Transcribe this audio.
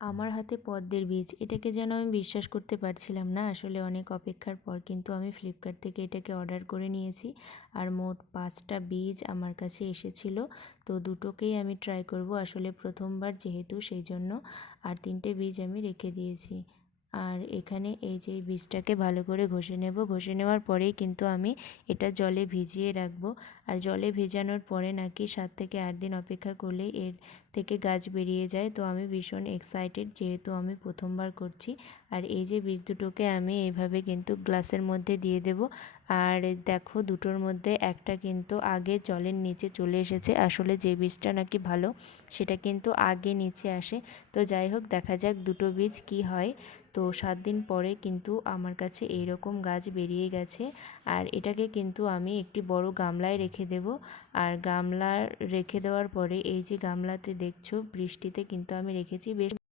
আমার হাতে পদ্মের বীজ, এটাকে যেন আমি বিশ্বাস করতে পারছিলাম না। আসলে অনেক অপেক্ষার পর কিন্তু আমি ফ্লিপকার্ট থেকে এটাকে অর্ডার করে নিয়েছি। আর মোট 5টা বীজ আমার কাছে এসেছিলো। তো দুটোকেই আমি ট্রাই করব, আসলে প্রথমবার যেহেতু সেই জন্য। আর 3টে বীজ আমি রেখে দিয়েছি। আর এখানে এই যে বীজটাকে ভালো করে ঘষে নেব। ঘষে নেওয়ার পরেই কিন্তু আমি এটা জলে ভিজিয়ে রাখবো। আর জলে ভেজানোর পরে নাকি 7 থেকে 8 দিন অপেক্ষা করলেই এর থেকে গাছ বেরিয়ে যায়। তো আমি ভীষণ এক্সাইটেড, যেহেতু আমি প্রথমবার করছি। আর এই যে বীজ দুটোকে আমি এইভাবে কিন্তু গ্লাসের মধ্যে দিয়ে দেব। আর দেখো, দুটোর মধ্যে একটা কিন্তু আগে জলের নিচে চলে এসেছে। আসলে যে বীজটা নাকি ভালো সেটা কিন্তু আগে নিচে আসে। তো যাই হোক, দেখা যাক দুটো বীজ কি হয়। তো 7 দিন পরে কিন্তু আমার কাছে এইরকম গাছ বেরিয়ে গেছে। আর এটাকে কিন্তু আমি একটি বড় গামলায় রেখে দেব। আর গামলা রেখে দেওয়ার পরে এই যে গামলাতে দেখছো বৃষ্টিতে কিন্তু আমি রেখেছি, বেশ